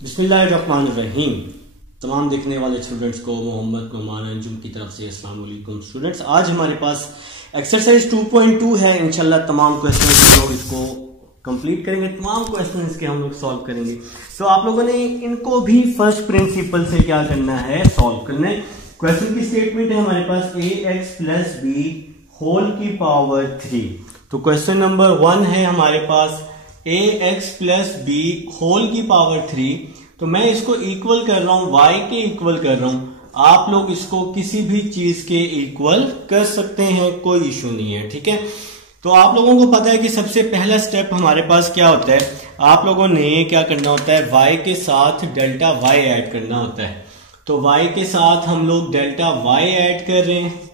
बिस्मिल्लाहिर्रहमानिर्रहीम। तमाम देखने वाले स्टूडेंट्स को मोहम्मद नुमान अंजुम की तरफ से अस्सलाम वालेकुम। स्टूडेंट्स, आज हमारे पास एक्सरसाइज 2.2 है। इंशाल्लाह तमाम क्वेश्चन हम लोग इसको कंप्लीट करेंगे, तमाम क्वेश्चन इसके हम लोग सॉल्व करेंगे। तो आप लोगों ने इनको भी फर्स्ट प्रिंसिपल से क्या करना है, सॉल्व करना है। क्वेश्चन की स्टेटमेंट है हमारे पास ax प्लस बी होल की पावर 3। तो क्वेश्चन नंबर 1 है हमारे पास ax प्लस बी होल की पावर 3। तो मैं इसको इक्वल कर रहा हूं, y के इक्वल कर रहा हूं। आप लोग इसको किसी भी चीज के इक्वल कर सकते हैं, कोई इशू नहीं है, ठीक है। तो आप लोगों को पता है कि सबसे पहला स्टेप हमारे पास क्या होता है, आप लोगों ने क्या करना होता है, y के साथ डेल्टा y ऐड करना होता है। तो y के साथ हम लोग डेल्टा y ऐड कर रहे हैं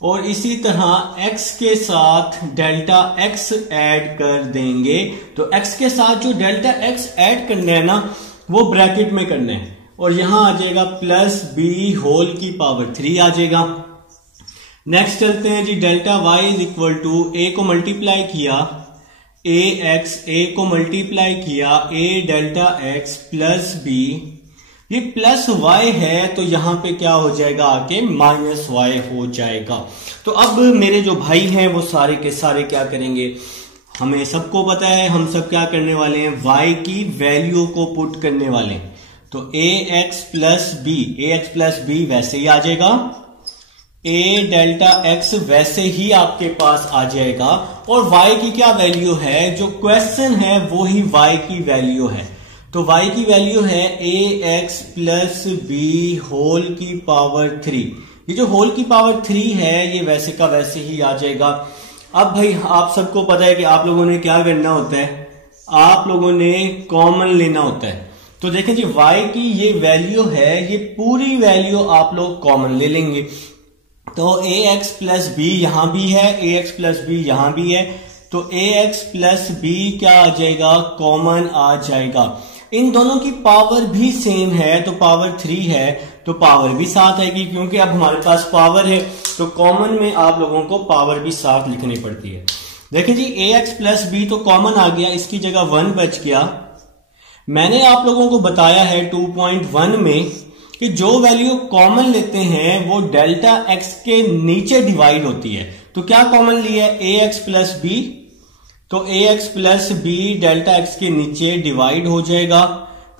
और इसी तरह x के साथ डेल्टा x ऐड कर देंगे। तो x के साथ जो डेल्टा x ऐड करना है ना, वो ब्रैकेट में करना है और यहां आ जाएगा प्लस b होल की पावर 3 आ जाएगा। नेक्स्ट चलते हैं जी, delta y is equal to a को मल्टीप्लाई किया a को मल्टीप्लाई किया a delta x plus b। ये प्लस y है तो यहां पे क्या हो जाएगा, आके माइनस y हो जाएगा। तो अब मेरे जो भाई हैं वो सारे के सारे क्या करेंगे, हमें सबको पता है हम सब क्या करने वाले हैं, y की वैल्यू को पुट करने वाले हैं। तो ax प्लस b वैसे ही आ जाएगा, a डेल्टा x वैसे ही आपके पास आ जाएगा और y की क्या वैल्यू है, जो क्वेश्चन है वो ही y की वैल्यू है। तो y की वैल्यू है ax प्लस b होल की पावर 3। ये जो होल की पावर 3 है ये वैसे का वैसे ही आ जाएगा। अब भाई आप सबको पता है कि आप लोगों ने क्या करना होता है, आप लोगों ने कॉमन लेना होता है। तो देखें जी, y की ये वैल्यू है, ये पूरी वैल्यू आप लोग कॉमन ले लेंगे। तो ax प्लस b यहां भी है, ax प्लस b यहां भी है, तो ax प्लस b क्या आ जाएगा, कॉमन आ जाएगा। इन दोनों की पावर भी सेम है तो पावर 3 है, तो पावर भी साथ आएगी क्योंकि अब हमारे पास पावर है तो कॉमन में आप लोगों को पावर भी साथ लिखनी पड़ती है। देखिए जी, ax प्लस b तो कॉमन आ गया, इसकी जगह 1 बच गया। मैंने आप लोगों को बताया है 2.1 में कि जो वैल्यू कॉमन लेते हैं वो डेल्टा x के नीचे डिवाइड होती है। तो क्या कॉमन लिया है, ax प्लस b, तो ax plus b delta x के नीचे डिवाइड हो जाएगा।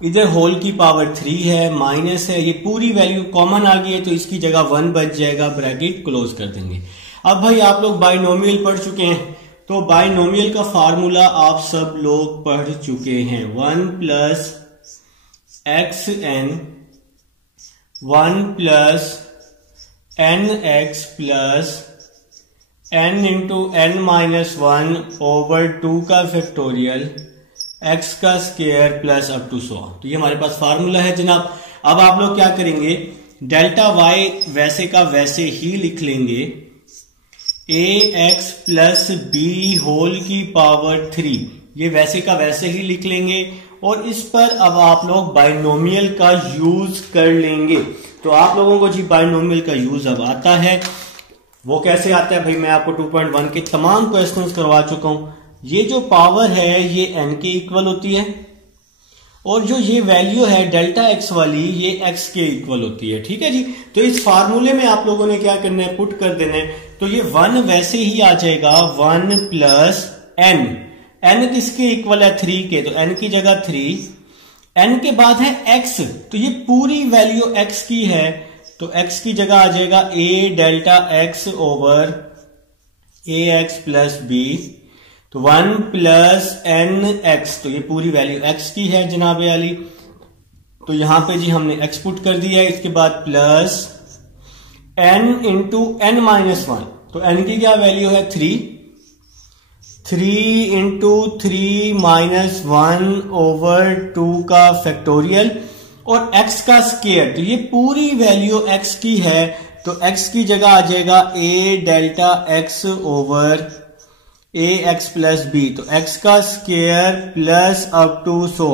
इधर होल की पावर 3 है, माइनस है, ये पूरी वैल्यू कॉमन आ गई है तो इसकी जगह 1 बच जाएगा, ब्रैकेट क्लोज कर देंगे। अब भाई आप लोग बाइनोमियल पढ़ चुके हैं, तो बाइनोमियल का फार्मूला आप सब लोग पढ़ चुके हैं, 1 plus xn 1 plus nx plus n into n minus 1 over 2 का फैक्टोरियल x का स्क्वायर प्लस अप टू 100। तो ये हमारे पास फार्मूला है जनाब। अब आप लोग क्या करेंगे, डेल्टा y वैसे का वैसे ही लिख लेंगे, ax प्लस b होल की पावर 3 ये वैसे का वैसे ही लिख लेंगे और इस पर अब आप लोग बाइनोमियल का यूज कर लेंगे। तो आप लोगों को जी बाइनोमियल का यूज अब आता है। वो कैसे आता है भाई, मैं आपको 2.1 के तमाम क्वेश्चंस करवा चुका हूं। ये जो पावर है ये n के इक्वल होती है और जो ये वैल्यू है डेल्टा x वाली ये x के इक्वल होती है, ठीक है जी। तो इस फार्मूले में आप लोगों ने क्या करना है, पुट कर देना है। तो ये 1 वैसे ही आ जाएगा, 1 प्लस n किसके इक्वल है, 3 के, तो n की जगह 3, n के बाद है x, तो ये पूरी वैल्यू x की है तो x की जगह आ जाएगा a delta x over ax plus b। तो 1 प्लस nx, तो ये पूरी वैल्यू x की है जनाब वाली। तो यहां पे जी हमने x पुट कर दिया है, इसके बाद plus n into n minus 1, तो n की क्या वैल्यू है, 3 इंटू 3 माइनस 1 ओवर 2 का फैक्टोरियल और x का स्क्वायर, तो ये पूरी वैल्यू x की है तो x की जगह आ जाएगा a delta x over ax plus b, तो x का स्क्वायर प्लस अप टू 100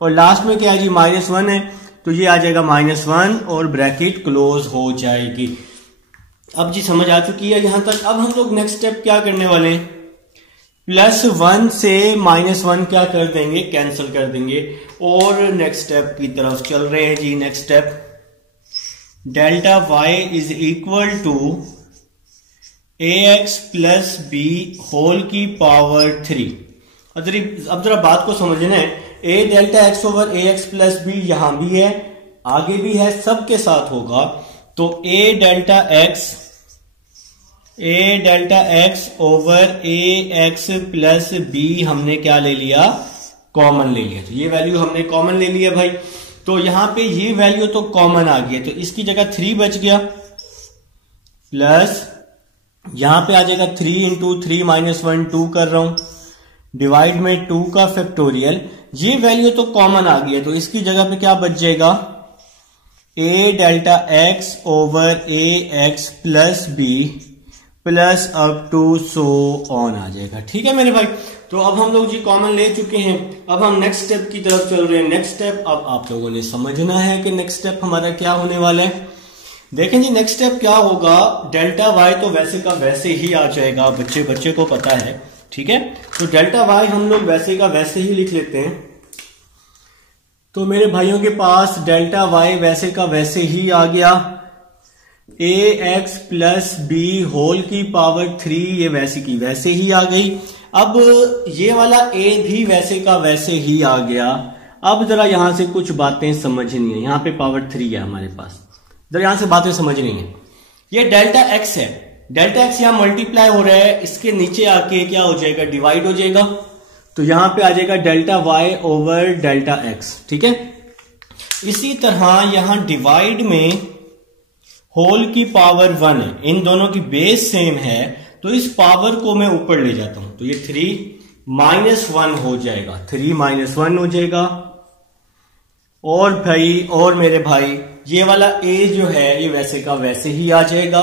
और लास्ट में क्या है जी, -1 है तो ये आ जाएगा -1 और ब्रैकेट क्लोज हो जाएगी। अब जी समझ आ चुकी है यहां तक। अब हम लोग नेक्स्ट स्टेप क्या करने वाले हैं, +1 से -1 क्या कर देंगे, कैंसिल कर देंगे। और नेक्स्ट स्टेप की तरफ चल रहे हैं जी। Next step, delta y is equal to ax plus b whole की पावर 3। अब जरा बात को समझना है, a delta x over ax plus b यहां भी है, आगे भी है, सबके साथ होगा। तो a delta x over ax plus B हमने क्या ले लिया, कॉमन ले लिया। तो ये वैल्यू हमने कॉमन ले लिया भाई। तो यहां पे ये वैल्यू तो कॉमन आ गई, तो इसकी जगह 3 बच गया, प्लस यहां पे आ जाएगा 3 इंटू 3 -1 2 कर रहा हूं, डिवाइड में 2 का फैक्टोरियल। ये वैल्यू तो कॉमन आ गई है, तो इसकी जगह पे क्या बच जाएगा, a delta x over ax plus b plus up to so on आ जाएगा। ठीक है मेरे भाई। तो अब हम लोग जी कॉमन ले चुके हैं, अब हम नेक्स्ट स्टेप की तरफ चल रहे हैं। नेक्स्ट स्टेप अब आप लोगों ने समझना है कि नेक्स्ट स्टेप हमारा क्या होने वाला है। देखें जी, नेक्स्ट स्टेप क्या होगा, डेल्टा वाई तो वैसे का वैसे ही आ जाएगा, बच्चे को पता है। ठीक है, तो डेल्टा वाई हम लोग वैसे का वैसे ही लिख लेते हैं। तो मेरे भाइयों के पास डेल्टा वाई वैसे का वैसे ही आ गया, ax प्लस बी होल की पावर 3, ये वैसे की वैसे ही आ गई। अब ये वाला a भी वैसे का वैसे ही आ गया। अब जरा यहां से कुछ बातें समझनी है, यहां पे पावर 3 है हमारे पास, जरा यहां से बातें समझनी है। ये डेल्टा x है, डेल्टा x यहां मल्टीप्लाई हो रहा है, इसके नीचे आके क्या हो जाएगा, डिवाइड हो जाएगा। तो यहां पे आ जाएगा delta y over delta x। ठीक है, इसी तरह यहां डिवाइड में होल की पावर 1 है, इन दोनों की बेस सेम है, तो इस पावर को मैं ऊपर ले जाता हूं, तो ये 3 -1 हो जाएगा, 3 -1 हो जाएगा। और भाई और मेरे भाई ये वाला a जो है ये वैसे का वैसे ही आ जाएगा,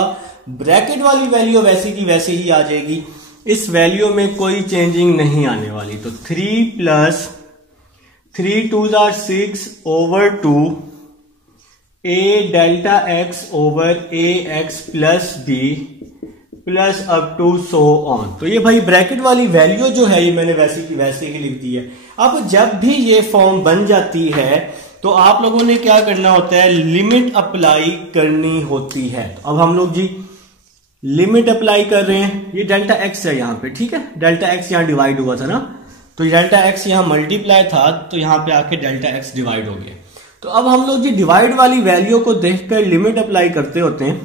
ब्रैकेट वाली वैल्यू वैसे की वैसे ही आ जाएगी, इस वैल्यू में कोई चेंजिंग नहीं आने वाली। तो 3 plus 3 2s are 6 over 2 a delta x over ax plus b plus up to so on. तो ये भाई ब्रैकेट वाली वैल्यू जो है ये मैंने वैसे की वैसे ही लिख दी है। अब जब भी ये फॉर्म बन जाती है तो आप लोगों ने क्या करना होता है, लिमिट अप्लाई करनी होती है। तो अब हम लोग जी लिमिट अप्लाई कर रहे हैं। ये डेल्टा x है यहाँ पे, ठीक है, डेल्टा x यहाँ डिवाइड हुआ था ना, तो डेल्टा x यहाँ मल्टीप्लाई था, तो यहाँ पे आके डेल्टा x डिवाइड हो गया। तो अब हम लोग जी डिवाइड वाली वैल्यू को देखकर लिमिट अप्लाई करते होते हैं।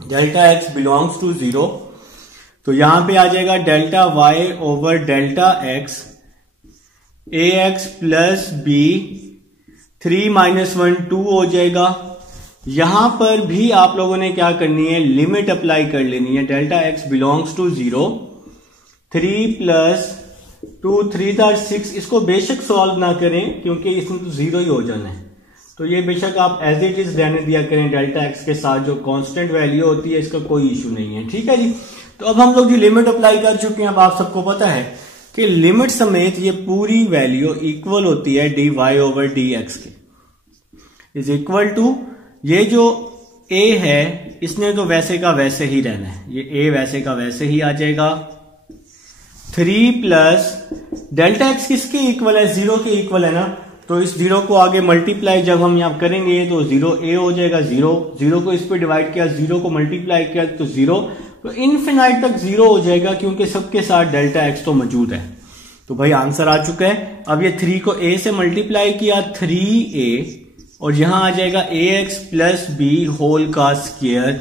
डेल्टा x बिलोंग्स टू 0, तो यहां पे आ जाएगा delta y over delta x ax plus b 3 -1 2 हो जाएगा। यहां पर भी आप लोगों ने क्या करनी है, लिमिट अप्लाई कर लेनी है। Delta x belongs to 0, 3 plus 2 3 था 6। इसको बेशक सॉल्व ना करें क्योंकि इसमें तो 0 ही हो जाना है, तो ये बेशक आप एज इट इज रहने दिया करें। डेल्टा x के साथ जो कांस्टेंट वैल्यू होती है इसका कोई इशू नहीं है, ठीक है जी। तो अब हम लोग जो लिमिट अप्लाई कर चुके हैं, अब आप सबको पता है कि लिमिट समेत ये पूरी वैल्यू इक्वल होती है dy ओवर dx के, इज इक्वल टू ये जो a है इसने तो वैसे का वैसे ही रहना है, ये a वैसे का वैसे ही आ जाएगा। 3 प्लस डेल्टा x किसके इक्वल है, 0 के इक्वल है ना, तो इस 0 को आगे मल्टीप्लाई जब हम यहां करेंगे तो 0a हो जाएगा। 0 को इस पे डिवाइड किया, 0 को मल्टीप्लाई किया तो 0, तो इनफिनाइट तक 0 हो जाएगा क्योंकि सबके साथ डेल्टा x तो मौजूद है। तो भाई आंसर आ चुका है। अब ये 3 को a से मल्टीप्लाई किया 3a, और यहां आ जाएगा ax प्लस b होल का स्क्वायर,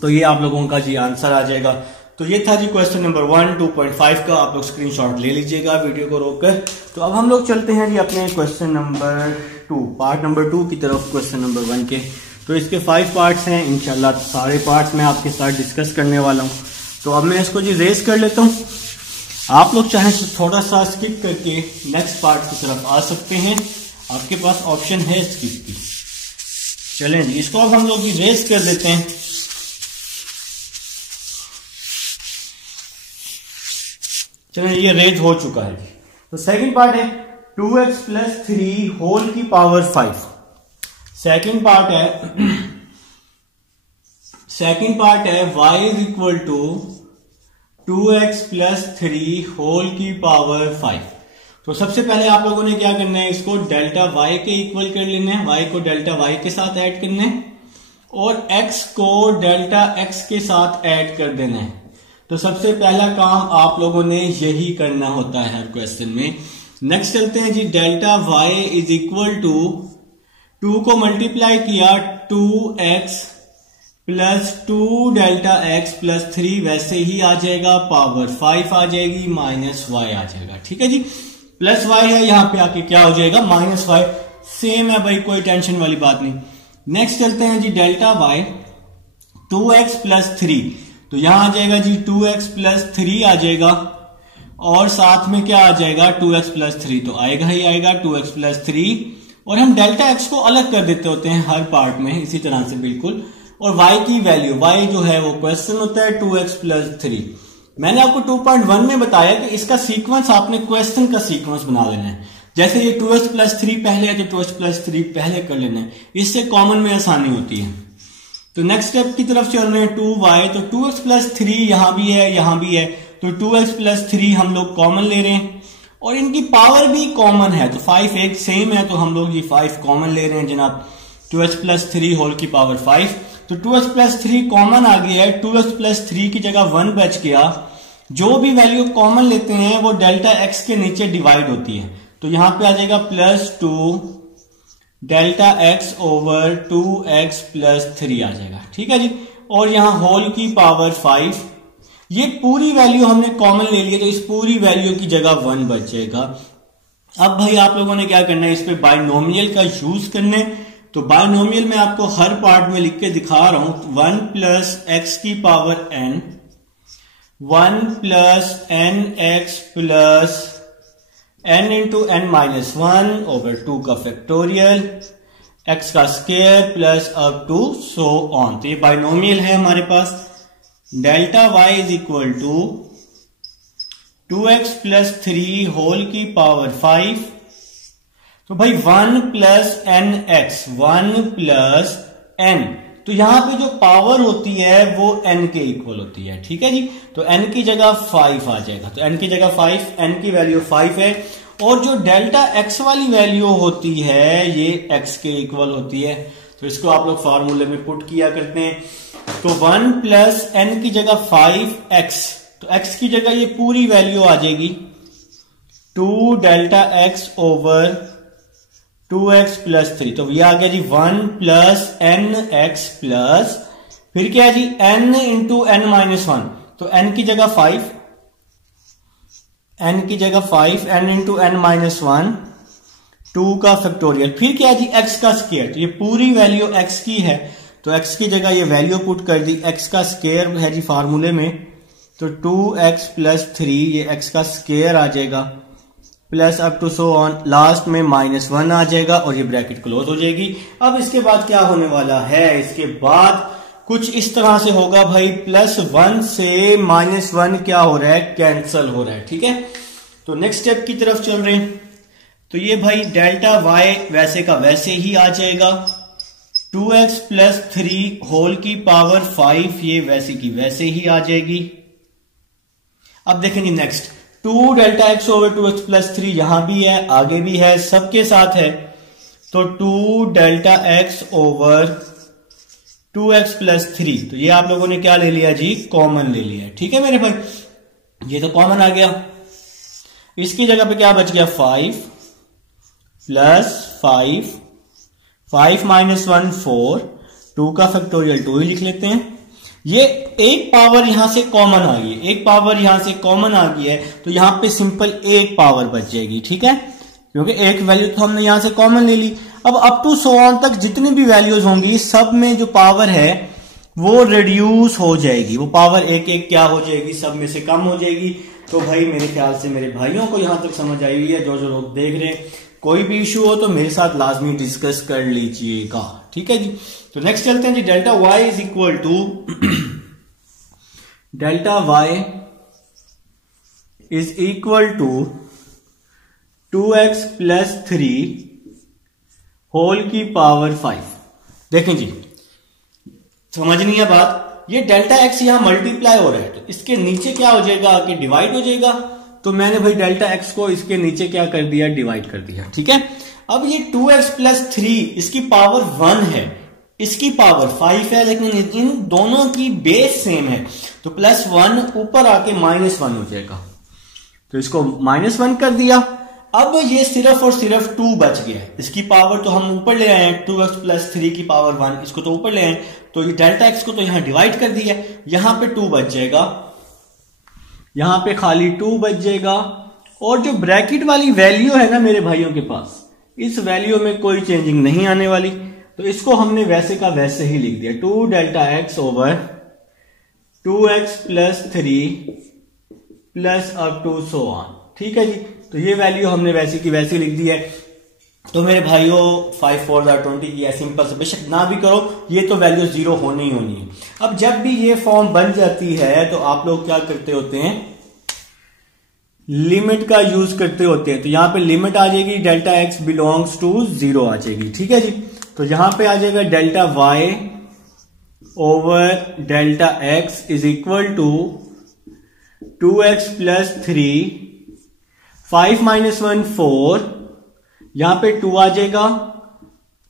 तो ये आप लोगों का जी आंसर आ जाएगा। तो ये था जी क्वेश्चन नंबर 1 2.5 का, आप लोग स्क्रीनशॉट ले लीजिएगा वीडियो को रोककर। तो अब हम लोग चलते हैं जी अपने क्वेश्चन नंबर 2, पार्ट नंबर 2 की तरफ क्वेश्चन नंबर 1 के। तो इसके 5 पार्ट्स हैं, इंशाल्लाह सारे पार्ट्स मैं आपके साथ डिस्कस करने वाला हूं। तो अब मैं इसको जी रेस कर लेता हूं, आप लोग चाहें तो थोड़ा सा स्किप करके नेक्स्ट पार्ट की तरफ आ सकते हैं, आपके पास ऑप्शन है स्किप की। चलें जी, इसको अब हम लोग जी रेस कर देते हैं। चलिए ये रेज हो चुका है। तो सेकंड पार्ट है 2x प्लस 3 होल की पावर 5। सेकंड पार्ट है y is equal to 2x plus 3 whole की पावर 5। तो सबसे पहले आप लोगों ने क्या करना है, इसको डेल्टा y के इक्वल कर लेना है, y को डेल्टा y के साथ ऐड करना है और x को डेल्टा x के साथ ऐड कर देना है। तो सबसे पहला काम आप लोगों ने यही करना होता है हर क्वेश्चन में। नेक्स्ट चलते हैं जी, delta y is equal to 2 को मल्टीप्लाई किया 2x plus 2 delta x plus 3 वैसे ही आ जाएगा, पावर 5 आ जाएगी, माइनस y आ जाएगा। ठीक है जी, प्लस y है, यहां पे आके क्या हो जाएगा माइनस y, सेम है भाई, कोई टेंशन वाली बात नहीं। नेक्स्ट चलते हैं जी, डेल्टा y 2x प्लस 3, तो यहां आ जाएगा जी 2x प्लस 3 आ जाएगा और साथ में क्या आ जाएगा 2x प्लस 3, तो आएगा ही आएगा 2x प्लस 3। और हम डेल्टा x को अलग कर देते होते हैं हर पार्ट में इसी तरह से बिल्कुल। और y की वैल्यू, y जो है वो क्वेश्चन होता है 2x प्लस 3। मैंने आपको 2.1 में बताया कि इसका सीक्वेंस आपने क्वेश्चन का सीक्वेंस बना लेना है। जैसे ये 2x प्लस 3 पहले है तो 2x प्लस 3 पहले कर लेना है, इससे कॉमन में आसानी होती है। तो नेक्स्ट स्टेप की तरफ चल रहे हैं 2y, तो 2x प्लस 3 यहां भी है यहां भी है, तो 2x प्लस 3 हम लोग कॉमन ले रहे हैं और इनकी पावर भी कॉमन है, तो 5 एक सेम है, तो हम लोग ये 5 कॉमन ले रहे हैं जनाब। 2x प्लस 3 होल की पावर 5, तो 2x प्लस 3 कॉमन आ गया है, 2x प्लस 3 की जगह 1 बच गया। जो भी वैल्यू कॉमन लेते हैं वो डेल्टा x के नीचे डिवाइड होती है, तो यहां पे आ जाएगा plus 2 delta x over 2x plus 3 आ जाएगा। ठीक है जी, और यहां होल की पावर 5, ये पूरी वैल्यू हमने कॉमन ले ली है, तो इस पूरी वैल्यू की जगह 1 बचेगा। अब भाई आप लोगों ने क्या करना है, इस पे बाइनोमियल का यूज करने। तो बाइनोमियल में आपको हर पार्ट में लिख के दिखा रहा हूं, 1 प्लस x की power n, 1 plus N x plus n into n minus 1 over 2 का फैक्टोरियल, x का square plus up to so on. तो ये बाइनोमियल है हमारे पास। Delta y is equal to 2x plus 3 whole की पावर 5। तो भाई 1 plus N x, 1 plus n, तो यहां पे जो पावर होती है वो n के इक्वल होती है। ठीक है जी, तो n की जगह 5 आ जाएगा, तो n की जगह 5, n की वैल्यू 5 है और जो डेल्टा x वाली वैल्यू होती है ये x के इक्वल होती है। तो इसको आप लोग फार्मूले में पुट किया करते हैं, तो 1 प्लस n की जगह 5x, तो x की जगह ये पूरी वैल्यू आ जाएगी 2 delta x over 2x plus 3। तो ये आ गया जी 1 प्लस एन एक्स प्लस, फिर क्या है जी n इंटू n माइनस 1, तो n की जगह 5, n की जगह 5, n इंटू n माइनस 1, 2 का फैक्टोरियल, फिर क्या है जी x का स्क्वायर। तो ये पूरी वैल्यू x की है, तो x की जगह ये वैल्यू पुट कर दी, x का स्क्वायर है जी फार्मूले में, तो 2x प्लस 3 ये x का स्क्वायर आ जाएगा plus up to so on, last में माइनस 1 आ जाएगा और ये ब्रैकेट क्लोज हो जाएगी। अब इसके बाद क्या होने वाला है, इसके बाद कुछ इस तरह से होगा भाई, प्लस 1 से माइनस 1 क्या हो रहा है, कैंसल हो रहा है। ठीक है, तो नेक्स्ट स्टेप की तरफ चल रहे हैं। तो ये भाई डेल्टा y वैसे का वैसे ही आ जाएगा, 2x प्लस 3 होल की पावर 5 ये वैसे की वैसे ही आ जाएगी। अब देखेंगे next, 2 delta x over 2x plus 3 यहां भी है, आगे भी है, सबके साथ है, तो 2 delta x over 2x plus 3, तो ये आप लोगों ने क्या ले लिया जी, कॉमन ले लिया। ठीक है मेरे भाई, ये तो कॉमन आ गया। इसकी जगह पे क्या बच गया, 5 प्लस 5, 5 माइनस 1 4, 2 का फैक्टोरियल 2 ही लिख लेते हैं। ये एक पावर यहां से कॉमन आ गई है, एक पावर यहां से कॉमन आ गई है, तो यहां पे सिंपल एक पावर बच जाएगी। ठीक है, क्योंकि एक वैल्यू तो हमने यहां से कॉमन ले ली। अब अप टू सो ऑन तक जितनी भी वैल्यूज होंगी सब में जो पावर है वो रिड्यूस हो जाएगी, वो पावर एक एक क्या हो जाएगी, सब में से कम हो जाएगी। तो भाई मेरे ख्याल से मेरे भाइयों को यहां तक समझ आई हुई है। जो जो लोग देख रहे हैं, कोई भी इशू हो तो मेरे साथ लाजमी डिस्कस कर लीजिएगा। ठीक है जी, तो नेक्स्ट चलते हैं जी, delta y is equal to delta y is equal to 2x plus 3 whole की पावर 5। देखें जी, समझनी है बात, ये डेल्टा एक्स यहाँ मल्टीप्लाई हो रहा है, तो इसके नीचे क्या हो जाएगा, आके डिवाइड हो जाएगा। तो मैंने भाई डेल्टा एक्स को इसके नीचे क्या कर दिया, डिवाइड कर दिया। ठीक है, अब ये 2x प्लस 3 इसकी पावर 1 है, इसकी पावर 5 है, लेकिन इन दोनों की बेस सेम है, तो +1 ऊपर आके -1 हो जाएगा। तो इसको -1 कर दिया। अब ये सिर्फ और सिर्फ 2 बच गया है, इसकी पावर तो हम ऊपर ले आए हैं, 2x प्लस 3 की पावर 1, इसको तो ऊपर ले आए, तो ये डेल्टा एक्स को तो यहां डिवाइड कर दिया, यहां पे 2 बच जाएगा, यहां पे खाली 2 बच जाएगा। और जो ब्रैकेट वाली वैल्यू है ना मेरे भाइयों के पास, इस वैल्यू में कोई चेंजिंग नहीं आने वाली, तो इसको हमने वैसे का वैसे ही लिख दिया, 2 delta x over 2x plus 3 plus up to so on. ठीक है जी, तो ये वैल्यू हमने वैसे की वैसे लिख दी है। तो मेरे भाइयों 5 4 20 की सिंपल से बेशक ना भी करो, ये तो वैल्यू 0 होनी ही होनी है। अब जब भी ये फॉर्म बन जाती है तो आप लोग क्या करते होते हैं, लिमिट का यूज करते होते हैं। तो यहां पे लिमिट आ जाएगी डेल्टा एक्स बिलोंग्स टू 0 आ जाएगी। ठीक है जी, तो यहां पे आ जाएगा delta Y over delta X is equal to 2x plus 3 5 - 1 4, यहां पे 2 आ जाएगा,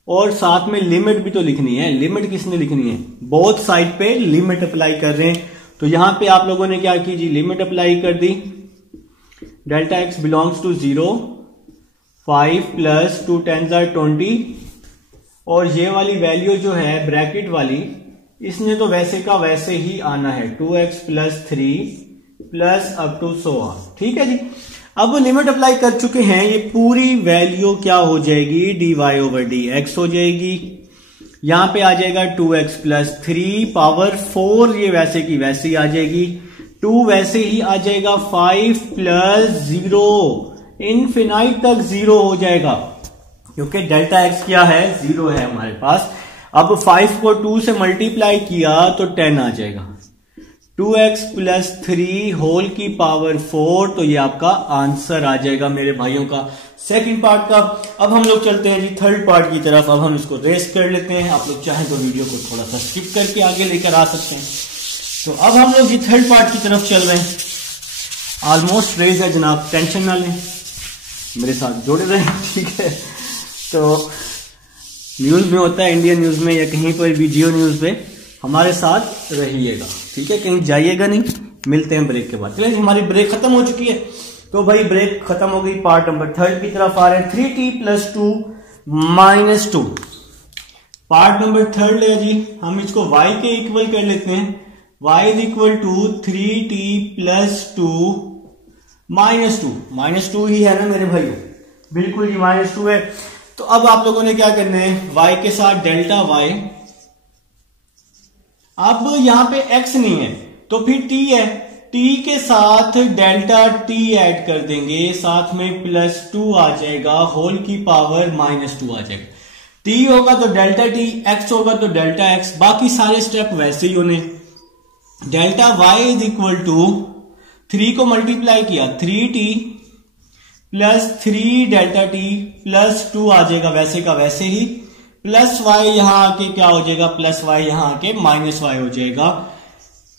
और साथ में लिमिट भी तो लिखनी है। लिमिट किसने लिखनी है, बोथ साइड पे लिमिट अप्लाई कर रहे हैं। तो यहां पे आप लोगों ने क्या की जी, लिमिट अप्लाई कर दी, delta x belongs to 0 5 plus 2 10 20, और ये वाली वैल्यू जो है ब्रैकेट वाली, इसने तो वैसे का वैसे ही आना है, 2x plus 3 plus up to so on. ठीक है जी, अब लिमिट अप्लाई कर चुके हैं, ये पूरी वैल्यू क्या हो जाएगी, dy ओवर dx हो जाएगी। यहां पे आ जाएगा 2x प्लस 3 पावर 4, ये वैसे की वैसे ही आ जाएगी, 2 वैसे ही आ जाएगा, 5 प्लस 0 इनफिनाइट तक 0 हो जाएगा, क्योंकि डेल्टा एक्स क्या है, 0 है हमारे पास। अब 5 को 2 से मल्टीप्लाई किया तो 10 आ जाएगा, 2x प्लस 3 होल की पावर 4, तो ये आपका आंसर आ जाएगा मेरे भाइयों का सेकंड पार्ट का। अब हम लोग चलते हैं जी थर्ड पार्ट की तरफ। अब हम इसको रेस कर लेते हैं, आप लोग चाहें तो वीडियो को थोड़ा सा स्किप करके आगे लेकर आ सकते हैं। तो अब हम लोग जी थर्ड पार्ट की तरफ चल रहे हैं। ऑलमोस्ट रेस है जनाब, टेंशन ना लें, मेरे साथ जुड़े रहे। ठीक है, तो न्यूज में होता है, इंडियन न्यूज में या कहीं पर भी, जियो न्यूज पे हमारे साथ रहिएगा। ठीक है, कहीं जाइएगा नहीं। मिलते हैं ब्रेक के बाद। चलिए, हमारी ब्रेक खत्म हो चुकी है, तो भाई ब्रेक खत्म हो गई, पार्ट नंबर 3 की तरफ आ रहे हैं। 3t plus 2 minus 2 part number 3 ले जी, हम इसको y के इक्वल कर लेते हैं। y is equal to 3t plus 2 minus 2, -2 ही है ना मेरे भाई, बिल्कुल जी -2 है। तो अब आप लोगों ने क्या करना है, y के साथ डेल्टा y, अब यहां पे x नहीं है तो फिर t है, t के साथ डेल्टा t ऐड कर देंगे, साथ में +2 आ जाएगा, होल की पावर -2 आ जाएगा। t होगा तो डेल्टा t, x होगा तो डेल्टा x, बाकी सारे स्टेप वैसे ही होने। Delta y is equal to 3 को मल्टीप्लाई किया, 3t plus 3 delta t plus 2 आ जाएगा, वैसे का वैसे ही, प्लस y यहां आके क्या हो जाएगा, प्लस y यहां आके -y हो जाएगा।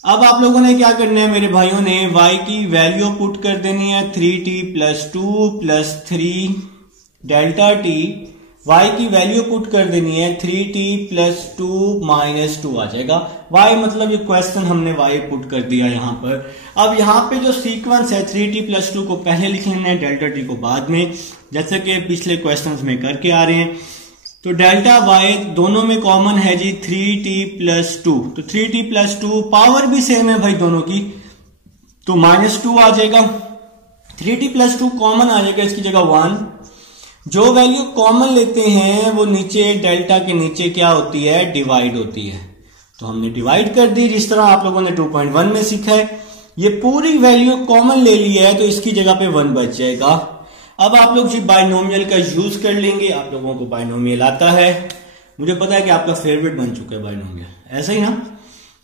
अब आप लोगों ने क्या करना है मेरे भाइयों ने, y की वैल्यू पुट कर देनी है, 3t plus 2 plus 3 delta t, y की वैल्यू पुट कर देनी है, 3t प्लस 2 -2 आ जाएगा। y मतलब ये क्वेश्चन हमने y पुट कर दिया यहां पर। अब यहां पे जो सीक्वेंस है, 3t प्लस 2 को पहले लिख लेना है, डेल्टा t को बाद में, जैसे कि पिछले क्वेश्चंस में करके आ रहे हैं। तो डेल्टा y दोनों में कॉमन है जी, 3t प्लस 2, तो 3t प्लस 2 पावर भी सेम है भाई दोनों की, तो -2 आ जाएगा। 3t प्लस 2 कॉमन आ जाएगा, इसकी जगह 1। जो वैल्यू कॉमन लेते हैं वो नीचे डेल्टा के नीचे क्या होती है, डिवाइड होती है, तो हमने डिवाइड कर दी, जिस तरह आप लोगों ने 2.1 में सीखा है। ये पूरी वैल्यू कॉमन ले ली है तो इसकी जगह पे 1 बच जाएगा। अब आप लोग जी बाइनोमियल का यूज कर लेंगे, आप लोगों को बाइनोमियल आता है, मुझे पता है कि आपका फेवरेट बन चुका है बाइनोमियल, ऐसा ही ना।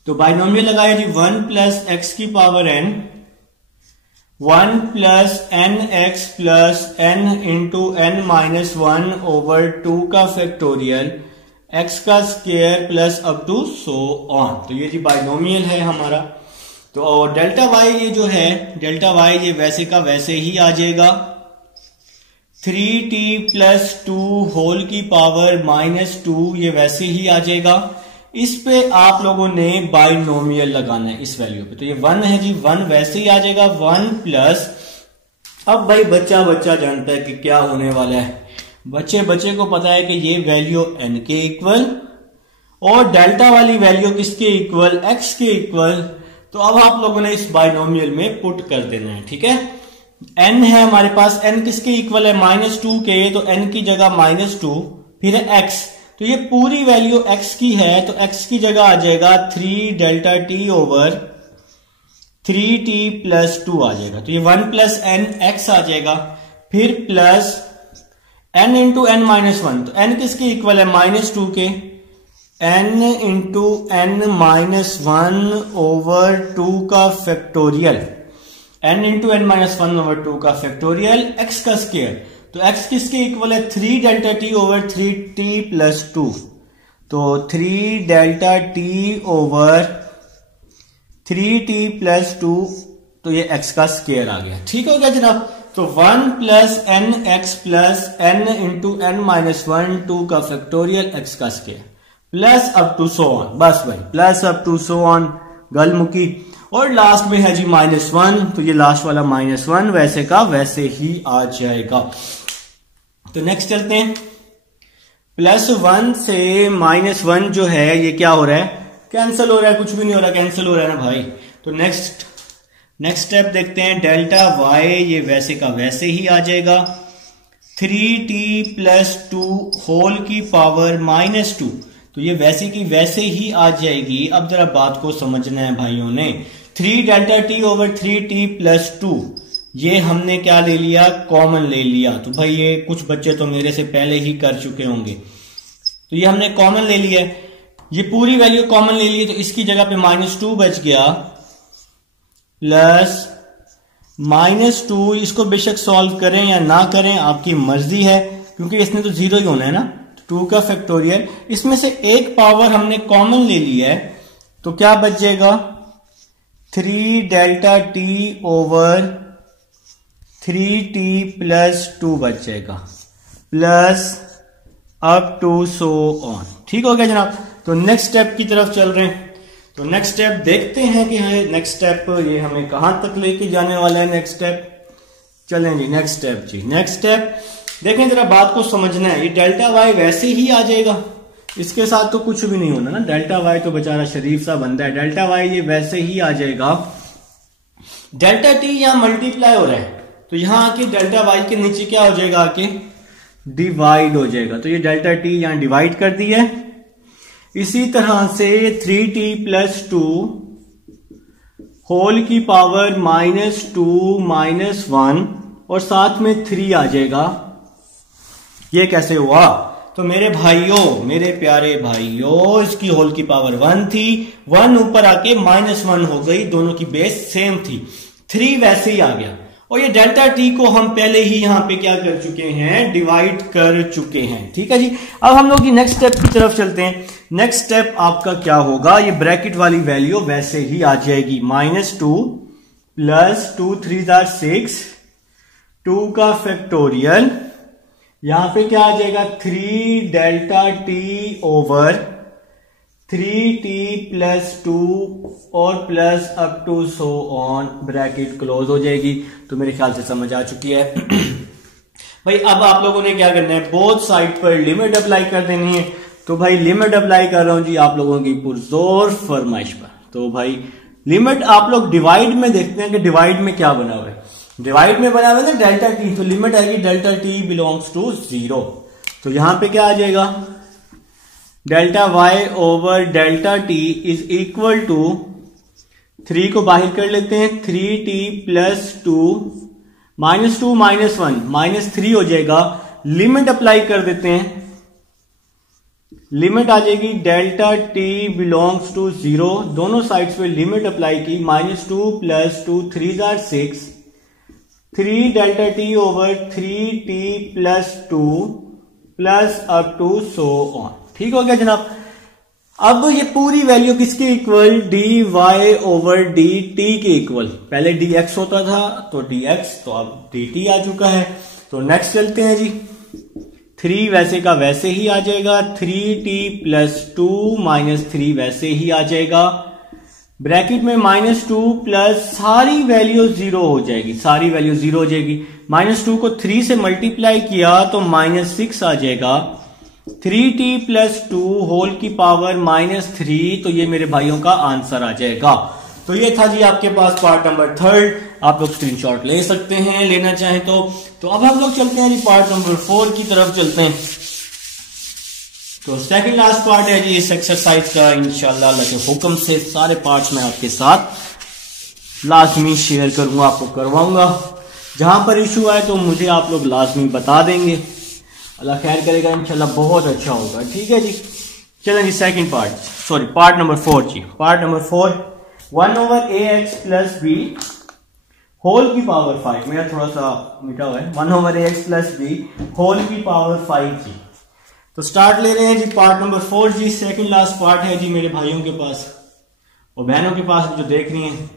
तो बाइनोमियल लगाया जी, 1 प्लस एक्स की power n, 1 plus N x plus n into n -1 over 2 का फैक्टोरियल एक्स का square plus up to so on. तो ये जी बाइनोमियल है हमारा। तो डेल्टा वाई ये जो है डेल्टा वाई ये वैसे का वैसे ही आ जाएगा 3t प्लस 2 होल की पावर -2 ये वैसे ही आ जाएगा। इस पे आप लोगों ने बाइनोमियल लगाना है इस वैल्यू पे। तो ये 1 है जी 1 वैसे ही आ जाएगा 1 प्लस। अब भाई बच्चा जानता है कि क्या होने वाला है। बच्चे को पता है कि ये वैल्यू n के इक्वल और डेल्टा वाली वैल्यू किसके इक्वल x के इक्वल। तो अब आप लोगों ने इस बाइनोमियल में पुट कर देना है। ठीक है n है हमारे पास, n किसके इक्वल है -2 के। तो n की जगह -2 फिर है x। तो ये पूरी वैल्यू x की है तो x की जगह आ जाएगा 3 delta t over 3t plus 2 आ जाएगा। तो ये 1 प्लस n x आ जाएगा फिर plus n into n minus 1। तो n किसके इक्वल है -2 के। n into n minus 1 over 2 का factorial. n into n minus 1 over 2 का फैक्टोरियल x का स्क्वायर। तो x किसके इक्वल है 3 delta t over 3t plus 2। तो 3 delta t over 3t plus 2 तो ये x का स्क्वायर आ गया। ठीक हो गया जनाब। तो 1 plus N x plus n into n minus 1 2 का फैक्टोरियल x का square plus up to so on. बस भाई plus up to so on गल मुकी। और लास्ट में है जी -1। तो ये लास्ट वाला -1 वैसे का वैसे ही आ जाएगा। तो नेक्स्ट चलते हैं। +1 से -1 जो है ये क्या हो रहा है कैंसिल हो रहा है। कुछ भी नहीं हो रहा कैंसिल हो रहा है ना भाई। तो नेक्स्ट स्टेप देखते हैं। डेल्टा y ये वैसे का वैसे ही आ जाएगा 3t प्लस 2 होल की पावर -2। तो ये वैसे की वैसे ही आ जाएगी। अब जरा बात को समझना है भाइयों ने। 3 delta t over 3t plus 2 ये हमने क्या ले लिया कॉमन ले लिया। तो भाई ये कुछ बच्चे तो मेरे से पहले ही कर चुके होंगे। तो ये हमने कॉमन ले लिया, ये पूरी वैल्यू कॉमन ले ली। तो इसकी जगह पे -2 बच गया प्लस -2। इसको बेशक सॉल्व करें या ना करें आपकी मर्जी है क्योंकि इसने तो 0 ही होना है ना। 2 का फैक्टोरियल इसमें से एक पावर हमने कॉमन ले ली है। तो क्या बच जाएगा 3 delta t over 3t plus 2 बच जाएगा plus up to so on. ठीक हो गया जनाब। तो नेक्स्ट स्टेप की तरफ चल रहे हैं। तो नेक्स्ट स्टेप देखते हैं कि नेक्स्ट स्टेप ये हमें कहां तक लेके जाने वाला है। नेक्स्ट स्टेप चलें जी। नेक्स्ट स्टेप जी नेक्स्ट स्टेप देखें जरा बात को समझना है। ये डेल्टा वाई वैसे ही आ जाएगा, इसके साथ तो कुछ भी नहीं होना ना। डेल्टा वाई तो बेचारा शरीफ सा बंदा है। डेल्टा वाई ये वैसे ही आ जाएगा। डेल्टा टी यहां मल्टीप्लाई हो रहा है तो यहां आके डेल्टा वाई के नीचे क्या हो जाएगा आके डिवाइड हो जाएगा। तो ये डेल्टा टी यहां डिवाइड कर दिया है। इसी तरह से 3t प्लस 2 होल की पावर -2 -1 और साथ में 3 आ जाएगा। ये कैसे हुआ। तो मेरे भाइयों मेरे प्यारे भाइयों इसकी होल की पावर 1 थी, 1 ऊपर आके -1 हो गई। दोनों की बेस सेम थी। 3 वैसे ही आ गया और ये डेल्टा टी को हम पहले ही यहां पे क्या कर चुके हैं डिवाइड कर चुके हैं। ठीक है जी। अब हम लोग नेक्स्ट स्टेप की तरफ चलते हैं। नेक्स्ट स्टेप आपका क्या होगा, ये ब्रैकेट वाली वैल्यू वैसे ही आ जाएगी। -2 प्लस 2 3 6 2 का फैक्टोरियल। यहां पे क्या आ जाएगा 3 delta t over 3t plus 2 और plus up to so on. Bracket close हो जाएगी। तो मेरे ख्याल से समझ आ चुकी है। भाई अब आप लोगों ने क्या करना है बोथ साइड पर लिमिट अप्लाई कर देनी है। तो भाई लिमिट अप्लाई कर रहा हूं जी आप लोगों की पुरजोर फरमाइश पर। तो भाई लिमिट आप लोग डिवाइड में देखते हैं कि डिवाइड में क्या बना हुआ है। डिवाइड में बना हुआ है ना डेल्टा टी। तो लिमिट आएगी डेल्टा टी बिलोंग्स टू 0। तो यहां पे क्या आ जाएगा delta Y over delta t is equal to 3 को बाहर कर लेते हैं 3t प्लस 2 -2 -1 -3 हो जाएगा। लिमिट अप्लाई कर देते हैं। लिमिट आ जाएगी डेल्टा टी बिलोंग्स टू 0। दोनों साइड्स पे लिमिट अप्लाई की। -2 plus 2 3 6 3 delta t over 3t plus 2 plus up to so on. ठीक हो गया जनाब। अब ये पूरी वैल्यू किसके equal, d y over d t के इक्वल। पहले डी एक्स होता था तो डी एक्स, तो अब डी टी आ चुका है। तो नेक्स्ट चलते हैं जी, 3 वैसे का वैसे ही आ जाएगा, 3t प्लस 2 माइनस 3 वैसे ही आ जाएगा, ब्रैकेट में -2 प्लस सारी वैल्यू 0 हो जाएगी, सारी वैल्यू 0 हो जाएगी। -2 को 3 से मल्टीप्लाई किया तो -6 आ जाएगा, 3t प्लस 2 होल की पावर -3, तो ये मेरे भाइयों का आंसर आ जाएगा। तो ये था जी आपके पास पार्ट नंबर 3, आप लोग स्क्रीनशॉट ले सकते हैं लेना चाहें तो। अब हम लोग चलते हैं जी पार्ट नंबर 4 की तरफ चलते हैं। तो सेकंड लास्ट पार्ट है जी इस एक्सरसाइज का। इंशाल्लाह अल्लाह के हुक्म से सारे पार्ट्स मैं आपके साथ लाजमी शेयर करूंगा, आपको करवाऊंगा। जहां पर इशू आए तो मुझे आप लोग लाजमी बता देंगे, अल्लाह खैर करेगा, इंशाल्लाह बहुत अच्छा होगा। ठीक है जी, चलें जी second part, sorry part number 4 जी। Part number 4, 1 over a x plus b whole की पावर 5, मेरा थोड़ा सा मिटा हुआ है, 1 over a x plus b whole की पावर 5 जी। तो स्टार्ट ले रहे हैं जी पार्ट नंबर 4 जी, सेकंड लास्ट पार्ट है जी मेरे भाइयों के पास और बहनों के पास जो देख रही हैं।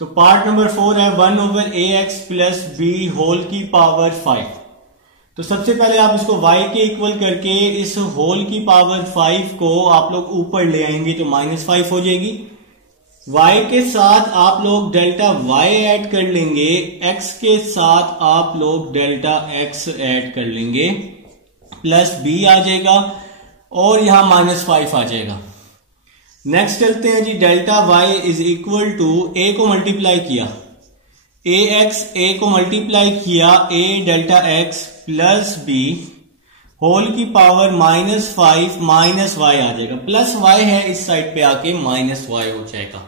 तो पार्ट नंबर 4 है 1 over a x plus b whole की पावर 5। तो सबसे पहले आप इसको y के इक्वल करके इस होल की पावर 5 को आप लोग ऊपर ले आएंगे तो -5 हो जाएगी। y के साथ आप लोग डेल्टा y ऐड कर लेंगे, x के साथ आप लोग डेल्टा x ऐड कर लेंगे, प्लस b आ जाएगा और यहां -5 आ जाएगा। नेक्स्ट चलते हैं जी, delta y is equal to a को मल्टीप्लाई किया, a को मल्टीप्लाई किया a delta x plus b whole की पावर -5 माइनस y आ जाएगा, प्लस y है इस साइड पे आके -y हो जाएगा।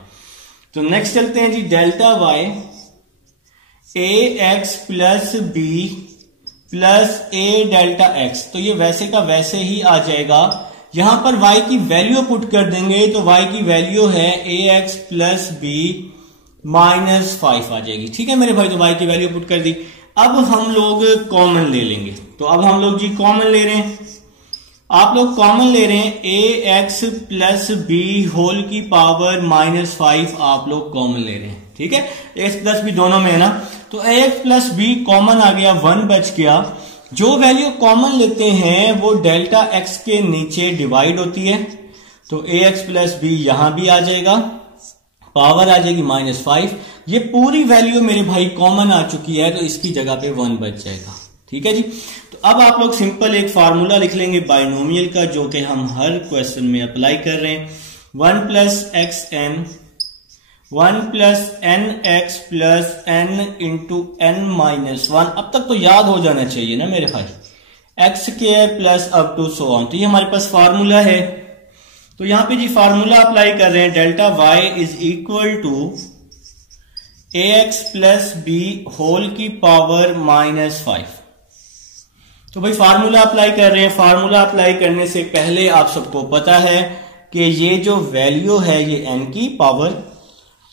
तो नेक्स्ट चलते हैं जी, delta y ax plus b plus a delta x, तो ये वैसे का वैसे ही आ जाएगा। यहां पर y की वैल्यू पुट कर देंगे तो y की वैल्यू है ax प्लस b -5 आ जाएगी। ठीक है मेरे भाई, तो y की वैल्यू पुट कर दी। अब हम लोग कॉमन ले लेंगे, तो अब हम लोग जी कॉमन ले रहे हैं, आप लोग कॉमन ले रहे हैं ax प्लस b होल की पावर -5 आप लोग कॉमन ले रहे हैं। ठीक है, x प्लस b दोनों में है ना, तो ax प्लस b कॉमन आ गया, 1 बच गया। जो वैल्यू कॉमन लेते हैं वो डेल्टा x के नीचे डिवाइड होती है, तो ax प्लस b यहां भी आ जाएगा, पावर आ जाएगी -5। ये पूरी वैल्यू मेरे भाई कॉमन आ चुकी है तो इसकी जगह पे 1 बच जाएगा। ठीक है जी, तो अब आप लोग सिंपल एक फार्मूला लिख लेंगे बाइनोमियल का, जो कि हम हर क्वेश्चन में अप्लाई कर रहे हैं। 1 plus xn 1 plus N x plus n into n minus 1। अब तक तो याद हो जाना चाहिए ना मेरे भाई, x square plus up to so on. तो ये हमारे पास फार्मूला है, तो यहां पे जी फार्मूला अप्लाई कर रहे हैं, delta y is equal to ax plus b whole की पावर -5। तो भाई फार्मूला अप्लाई कर रहे हैं। फार्मूला अप्लाई करने से पहले आप सबको पता है कि ये जो वैल्यू है ये n की पावर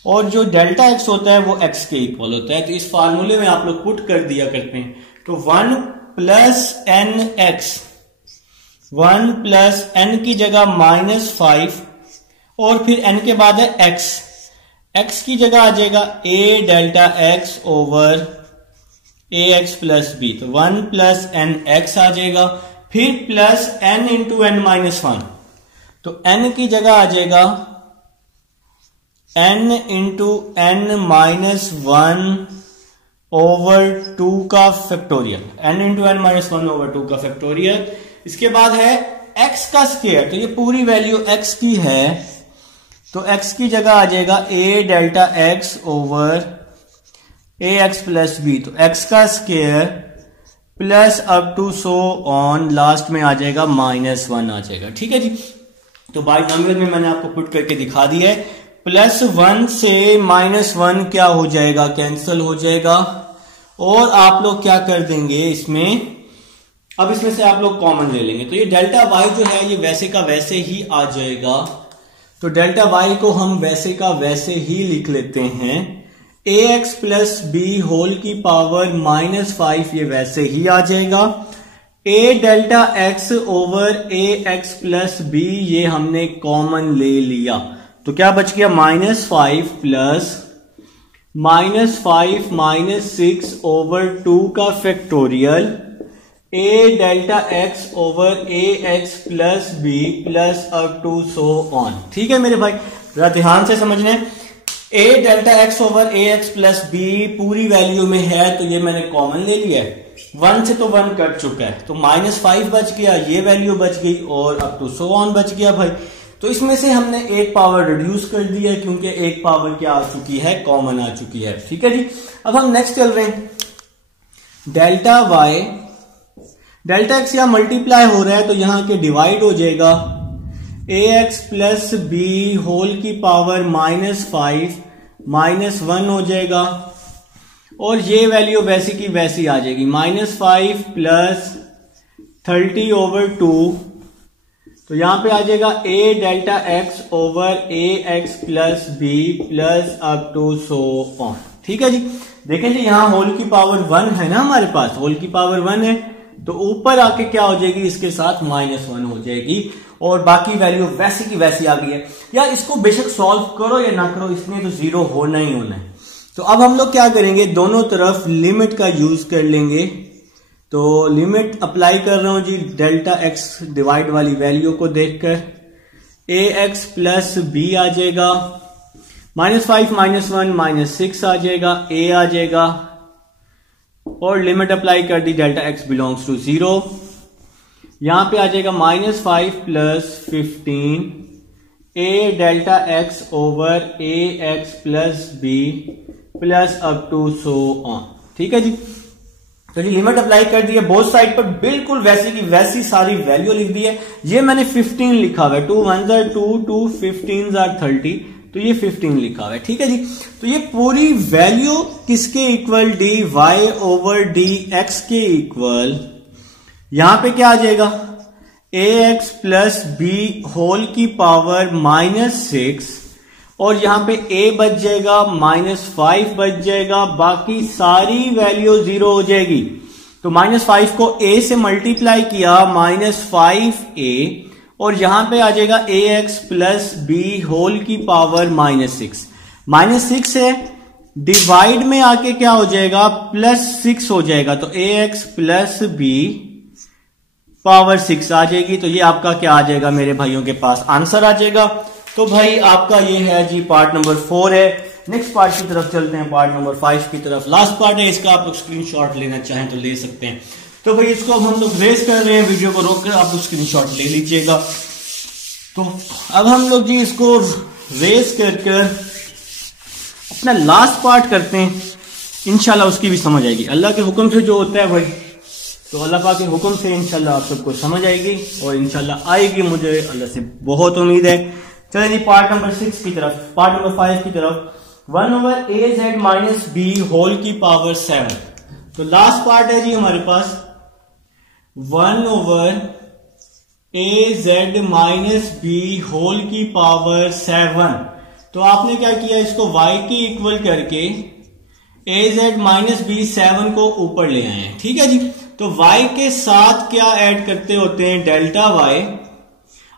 और जो डेल्टा x होता है वो x के इक्वल होता है, तो इस फार्मूले में आप लोग पुट कर दिया करते हैं। तो 1 plus N x, 1 plus n की जगह -5 और फिर n के बाद है x, x की जगह आ जाएगा a delta x over ax plus b, तो 1 प्लस एन एक्स आ जाएगा, फिर plus n into n minus 1, तो n की जगह आ जाएगा n into n minus 1 over 2 का factorial, n into n minus 1 over 2 का फैक्टोरियल। इसके बाद है x का स्क्वायर, तो ये पूरी वैल्यू x की है, तो x की जगह आ जाएगा a delta x over ax plus b, तो x का square plus up to so on, last में आ जाएगा -1 आ जाएगा। ठीक है जी, तो बाइनोमियल में मैंने आपको पुट करके दिखा दिया है। +1 से -1 क्या हो जाएगा, कैंसिल हो जाएगा, और आप लोग क्या कर देंगे इसमें, अब इसमें से आप लोग कॉमन ले लेंगे, तो ये डेल्टा y जो है ये वैसे का वैसे ही आ जाएगा। तो डेल्टा y को हम वैसे का वैसे ही लिख लेते हैं, ax प्लस b होल की पावर -5 ये वैसे ही आ जाएगा, a delta x over a x plus B ये हमने कॉमन ले लिया, तो क्या बच गया -5 प्लस -5 -6 ओवर 2 का factorial a delta x over a x plus b plus up to so on. ठीक है मेरे भाई, जरा ध्यान से समझना है। A delta x over a x plus b पूरी वैल्यू में है, तो ये मैंने कॉमन ले लिया है। 1 से तो 1 कट चुका है, तो -5 बच गया, ये वैल्यू बच गई और अप टू सो ऑन बच गया भाई। तो इसमें से हमने एक पावर रिड्यूस कर दिया क्योंकि एक पावर क्या आ चुकी है, कॉमन आ चुकी है। ठीक है जी, अब हम नेक्स्ट चल रहे हैं। डेल्टा वाई डेल्टा एक्स यहां मल्टीप्लाई हो रहा है, तो यहां के डिवाइड हो जाएगा a x plus b whole की पावर -5 -1 हो जाएगा, और ये वैल्यू वैसी की वैसी आ जाएगी -5 प्लस 30 ओवर 2, तो यहां पे आ जाएगा a delta x over a x plus b plus up to so on. ठीक है जी, देखें जी यहां होल की पावर 1 है ना, हमारे पास होल की पावर 1 है, तो ऊपर आके क्या हो जाएगी, इसके साथ -1 हो जाएगी, और बाकी वैल्यू वैसी की वैसी आ गई है। या इसको बेशक सॉल्व करो या ना करो, इसमें तो जीरो होना ही होना है। तो अब हम लोग क्या करेंगे, दोनों तरफ लिमिट का यूज कर लेंगे। तो लिमिट अप्लाई कर रहा हूं जी डेल्टा एक्स डिवाइड वाली वैल्यू को देखकर, ए एक्स प्लस बी आ जाएगा, -5 -1 -6 आ जाएगा, ए आ जाएगा, और लिमिट अप्लाई कर दी डेल्टा एक्स बिलोंग्स टू 0, यहां पे आ जाएगा -5 plus 15 a delta x over a x plus b plus up to so on. ठीक है जी, तो जी लिमिट अप्लाई कर दी है, बोथ साइड पर बिल्कुल वैसी की वैसी सारी वैल्यू लिख दी है। ये मैंने 15 लिखा हुआ है, 2 1s are 2 2 15s are 30, तो ये 15 लिखा हुआ है। ठीक है जी, तो ये पूरी वैल्यू किसके equal, d y over d x के इक्वल, यहां पे क्या आ जाएगा a x plus b whole की पावर -6, और यहां पे a बच जाएगा, -5 बच जाएगा, बाकी सारी वैल्यू 0 हो जाएगी। तो -5 को a से मल्टीप्लाई किया, -5a, और यहां पे आ जाएगा a x plus b whole की पावर -6। -6 है, डिवाइड में आके क्या हो जाएगा, +6 हो जाएगा, तो ए एक्स प्लस बी पावर 6 आ जाएगी। तो ये आपका क्या आ जाएगा मेरे भाइयों के पास, आंसर आ जाएगा। तो भाई आपका ये है जी पार्ट नंबर 4 है। नेक्स्ट पार्ट की तरफ चलते हैं, पार्ट नंबर 5 की तरफ, लास्ट पार्ट है इसका। आप लोग स्क्रीनशॉट लेना चाहें तो ले सकते हैं। तो भाई इसको अब हम लोग रेस कर रहे हैं, वीडियो को रोक कर आप लोग स्क्रीनशॉट ले लीजिएगा। तो अब हम लोग जी इसको रेस कर अपना लास्ट पार्ट करते हैं, इंशाल्लाह उसकी भी समझ आएगी। अल्लाह के हुक्म से जो होता है भाई, तो अल्लाह पाक के हुक्म से इंशाल्लाह आप सबको समझ आएगी, और इंशाल्लाह आएगी, मुझे अल्लाह से बहुत उम्मीद है। चलिए जी पार्ट नंबर 6 की तरफ, पार्ट नंबर 5 की तरफ। 1 over a z minus b whole की पावर 7, तो लास्ट पार्ट है जी हमारे पास 1 over a z minus b whole की पावर 7। तो आपने क्या किया, इसको y के इक्वल करके ए जेड माइनस बी 7 को ऊपर ले आए हैं। ठीक है जी, तो y के साथ क्या ऐड करते होते हैं, डेल्टा y।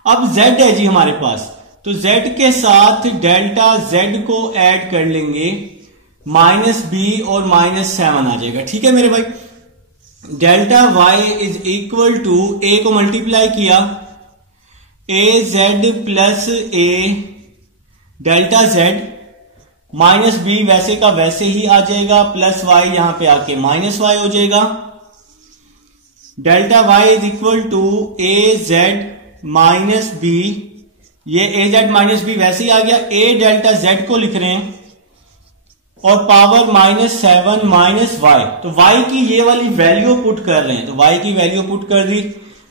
अब z है जी हमारे पास, तो z के साथ डेल्टा z को ऐड कर लेंगे, -b और -7 आ जाएगा। ठीक है मेरे भाई, delta y is equal to a को मल्टीप्लाई किया, a z plus a delta z, -b वैसे का वैसे ही आ जाएगा, प्लस y यहां पे आके -y हो जाएगा। Delta y is equal to a z minus b, ये ए जेड माइनस बी वैसे ही आ गया, ए डेल्टा z को लिख रहे हैं, और पावर -7 -y, तो y की ये वाली वैल्यू पुट कर रहे हैं, तो y की वैल्यू पुट कर दी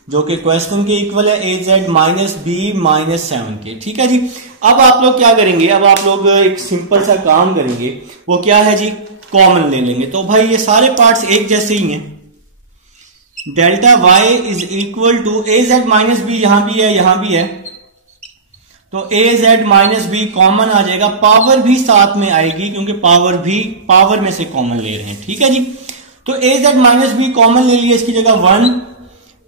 जो कि क्वेश्चन के इक्वल है, ए जेड माइनस बी -7 के। ठीक है जी, अब आप लोग क्या करेंगे, अब आप लोग एक सिंपल सा काम करेंगे, वो क्या है जी, कॉमन ले लेंगे। तो भाई ये सारे पार्ट्स एक जैसे ही हैं, delta y is equal to a z minus b, यहां भी है यहां भी है, तो a z minus b common आ जाएगा, पावर भी साथ में आएगी क्योंकि पावर भी पावर में से कॉमन ले रहे हैं। ठीक है जी, तो a z minus b common ले लिया, इसकी जगह 1,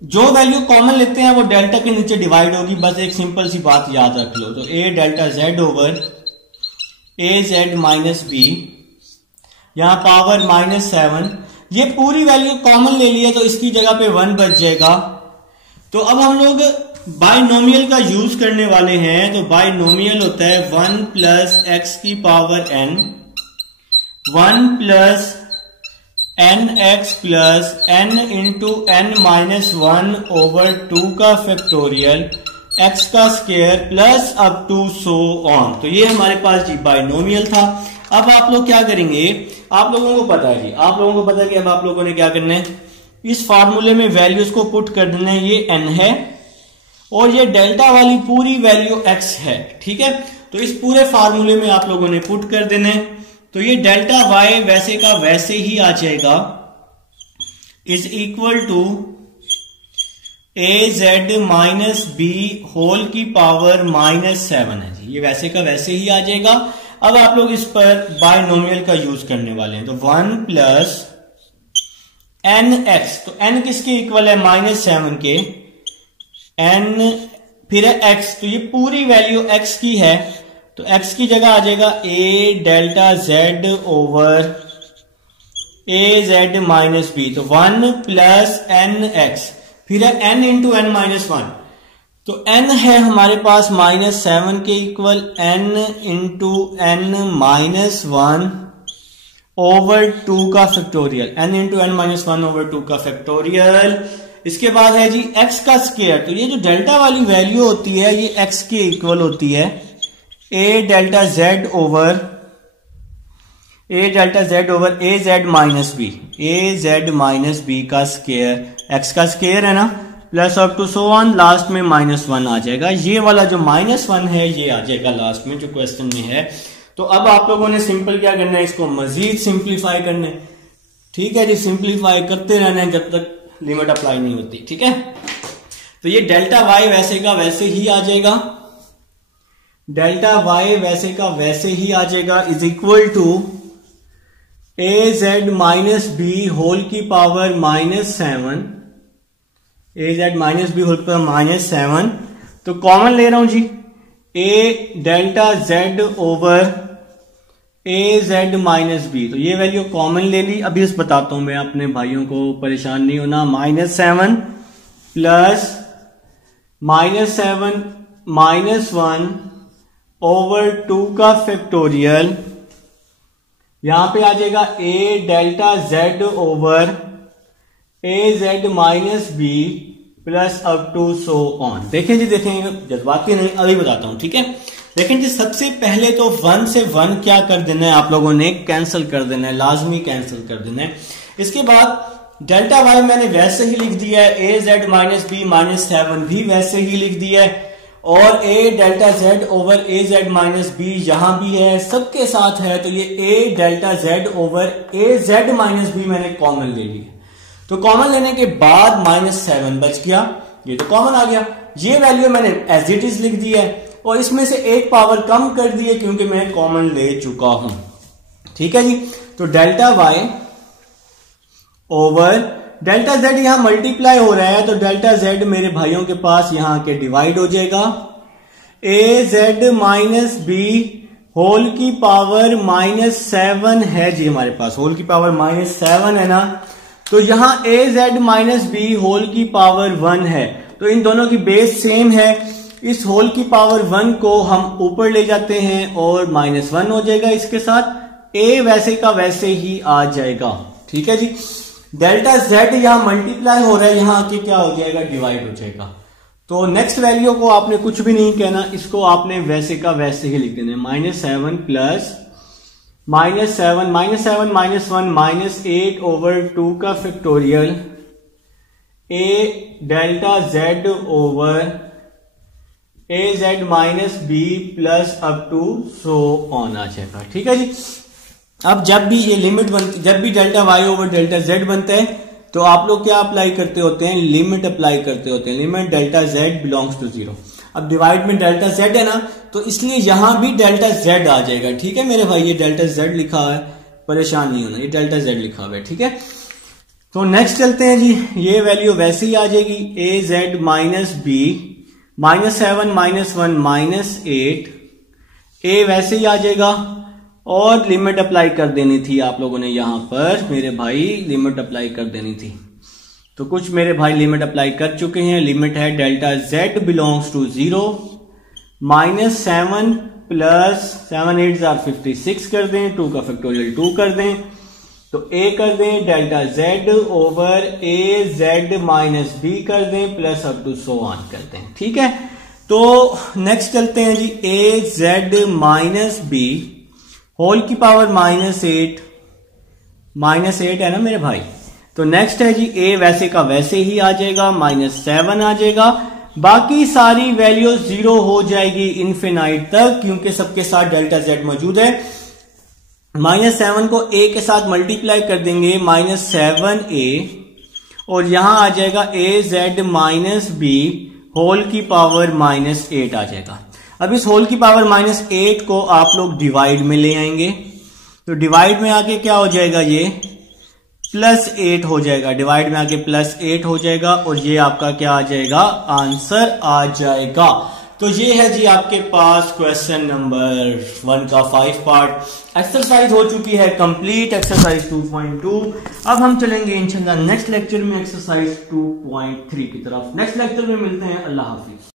जो वैल्यू कॉमन लेते हैं वो डेल्टा के नीचे डिवाइड होगी, बस एक सिंपल सी बात याद रख लो। तो ए delta z over a z minus b, यहां पावर -7, ये पूरी वैल्यू कॉमन ले ली है तो इसकी जगह पे 1 बच जाएगा। तो अब हम लोग बाइनोमियल का यूज करने वाले हैं। तो बाइनोमियल होता है 1 प्लस एक्स की power n, 1 plus N x plus n into n minus 1 over 2 का फैक्टोरियल x का square plus up to so on. तो ये हमारे पास जी बाइनोमियल था। अब आप लोग क्या करेंगे, आप लोगों को पता है जी, आप लोगों को पता है कि अब आप लोगों ने क्या करना है, इस फार्मूले में वैल्यूज को पुट कर देना है। ये n है और ये डेल्टा वाली पूरी वैल्यू x है, ठीक है। तो इस पूरे फार्मूले में आप लोगों ने पुट कर देना है। तो ये डेल्टा y वैसे का वैसे ही आ जाएगा, is equal to a z minus b whole की पावर -7 है जी, ये वैसे का वैसे ही आ जाएगा। अब आप लोग इस पर बाइनोमियल का यूज करने वाले हैं। तो 1 प्लस एन एक्स, तो n किसके इक्वल है, -7 के, n फिर है x, तो ये पूरी वैल्यू x की है। तो x की जगह आ जाएगा a delta z over a z minus b. तो 1 प्लस एन एक्स, फिर है n इंटू n माइनस 1। तो n है हमारे पास -7 के equal, n into n minus 1 over 2 का factorial, n into n minus 1 over 2 का फैक्टोरियल। इसके बाद है जी x का स्क्वायर। तो ये जो डेल्टा वाली वैल्यू होती है ये x के इक्वल होती है a delta z over a z minus b, a z minus b का स्क्वायर, x का स्क्वायर है ना, plus up to so on, last में -1 आ जाएगा। ये वाला जो -1 है ये आ जाएगा लास्ट में जो क्वेश्चन में है। तो अब आप लोगों ने सिंपल क्या करना है, इसको मजीद सिंप्लीफाई करना है, ठीक है जी। सिंप्लीफाई करते रहना है जब तक लिमिट अप्लाई नहीं होती, ठीक है। तो ये डेल्टा y वैसे का वैसे ही आ जाएगा, डेल्टा y वैसे का वैसे ही आ जाएगा, is equal to a z minus b whole की power -7, a z minus b whole की पावर -7। तो कॉमन ले रहा हूं जी, a delta z over a z minus b, तो ये वैल्यू कॉमन ले ली। अभी इस बताता हूं मैं अपने भाइयों को, परेशान नहीं होना। -7 प्लस -7 -1 ओवर 2 का फैक्टोरियल, यहां पे आ जाएगा a delta z over a z minus b plus up to so on. देखें जी, देखें, जज्बाती नहीं, अभी बताता हूं, ठीक है। लेकिन जी सबसे पहले तो 1 से 1 क्या कर देना है, आप लोगों ने कैंसिल कर देना है, लाजमी कैंसिल कर देना है। इसके बाद डेल्टा वाई मैंने वैसे ही लिख दिया है, ए जेड माइनस बी -7 भी वैसे ही लिख दिया है, और ए delta z over a z minus b यहां भी है, सबके साथ है। तो ये ए delta z over a z minus B मैंने कॉमन ले लिया। तो कॉमन लेने के बाद -7 बच गया, ये तो कॉमन आ गया। ये वैल्यू मैंने एज इट इज लिख दी है और इसमें से एक पावर कम कर दी है क्योंकि मैं कॉमन ले चुका हूं, ठीक है जी। तो delta Y over delta z यहां मल्टीप्लाई हो रहा है, तो डेल्टा जेड मेरे भाइयों के पास यहां के डिवाइड हो जाएगा। ए जेड माइनस बी होल की पावर -7 है जी हमारे पास, होल की पावर -7 है ना। तो यहां ए जेड माइनस बी होल की पावर 1 है, तो इन दोनों की बेस सेम है। इस होल की पावर 1 को हम ऊपर ले जाते हैं और -1 हो जाएगा इसके साथ, ए वैसे का वैसे ही आ जाएगा, ठीक है जी। डेल्टा जेड यहां मल्टीप्लाई हो रहा है, यहां आके क्या हो जाएगा, डिवाइड हो जाएगा। तो नेक्स्ट वैल्यू को आपने कुछ भी नहीं कहना, इसको आपने वैसे का वैसे ही लिख देना, -7 प्लस -7 -1 -8 ओवर 2 का factorial, a delta z over a z minus b plus up to so on आ जाएगा, ठीक है जी। अब जब भी ये लिमिट बनती, जब भी delta Y over delta z बनता है तो आप लोग क्या अप्लाई करते होते हैं, लिमिट अप्लाई करते होते हैं, limit delta z belongs to 0। अब डिवाइड में डेल्टा जेड है ना, तो इसलिए यहां भी डेल्टा जेड आ जाएगा, ठीक है मेरे भाई। ये डेल्टा जेड लिखा है, परेशान नहीं होना, ये डेल्टा जेड लिखा हुआ है, ठीक है। तो नेक्स्ट चलते हैं जी, ये वैल्यू वैसे ही आ जाएगी ए जेड माइनस बी -7 -1 -8, ए वैसे ही आ जाएगा और लिमिट अप्लाई कर देनी थी आप लोगों ने यहां पर मेरे भाई, लिमिट अप्लाई कर देनी थी। तो कुछ मेरे भाई लिमिट अप्लाई कर चुके हैं। लिमिट है delta z belongs to 0 -7 plus 7 8 56 कर दें, 2 का फैक्टोरियल 2 कर दें, तो a कर दें delta z over a z minus b कर दें plus up to so on कर दें। ठीक है, तो नेक्स्ट चलते हैं जी, a z minus b whole की पावर -8 है ना मेरे भाई। तो नेक्स्ट है जी, a वैसे का वैसे ही आ जाएगा, -7 आ जाएगा, बाकी सारी वैल्यू 0 हो जाएगी इनफिनाइट तक, क्योंकि सबके साथ डेल्टा z मौजूद है। -7 को a के साथ मल्टीप्लाई कर देंगे, -7a, और यहां आ जाएगा a z minus b whole की पावर -8 आ जाएगा। अब इस होल की पावर -8 को आप लोग डिवाइड में ले आएंगे, तो डिवाइड में आके क्या हो जाएगा, ये +8 हो जाएगा, डिवाइड में आके +8 हो जाएगा, और ये आपका क्या आ जाएगा, आंसर आ जाएगा। तो ये है जी आपके पास क्वेश्चन नंबर 1 का 5 पार्ट एक्सरसाइज हो चुकी है कंप्लीट, एक्सरसाइज 2.2। अब हम चलेंगे इंशाल्लाह नेक्स्ट लेक्चर में एक्सरसाइज 2.3 की तरफ। नेक्स्ट लेक्चर में मिलते हैं, अल्लाह हाफिज।